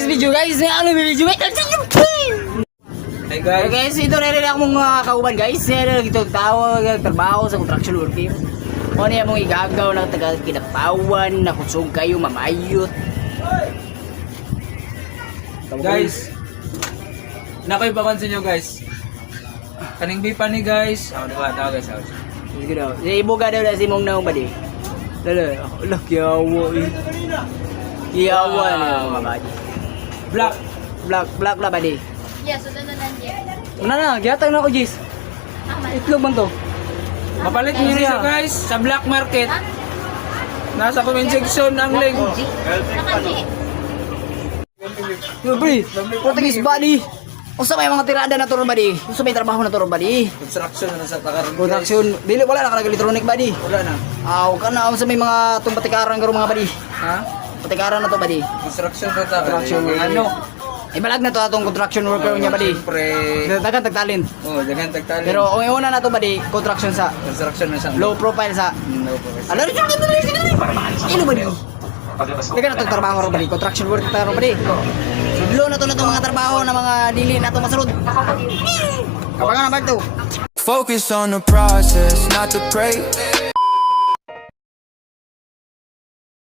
today's video guys, ano may video? Hey guys, ito na rin akong mga kauban guys. Ito tawag, trabaho sa construction worker. O niya mong igagaw ng taga-kinapawan na kusog kayo mamayot. Guys, nakoy papansin nyo guys. Kaning bipa ni guys. Diba? Tawag guys. Sige daw. Ibuga daw na si mong naong ba di? Lalo, Allah, kiyawa eh. Kiyawa na yung mabadi. Black ba di? Yes, so na nandiyan. Una na, giyatang na ako, Jis. Itlog bang to? Mapalit nyo siya guys sa black market. Nasa comment section ang link. Nakaji. Yo, pre, Portuguese body. Unsa may mga tirada na turon body? Unsa may trabaho na turon body? Construction na sa takaran. Construction, dili wala na electronic body. Wala na. Aw, kana unsa may mga tumpatikaran garo mga body? Ha? Patikaran na to body. Construction na ta. Construction. Ano? Ibalag na to atong construction worker niya body. Siyempre. Dagan tagtalent. Oh, dagan tagtali. Pero ang una na to body, construction sa construction na sa low profile sa. No profession. Ano rin ilo body? Dagan na to trabaho ro body, construction worker ro body. Sudlo na to mga trabaho na mga dili na to masulod. Kapangan na ba to? Focus on the process, not the break.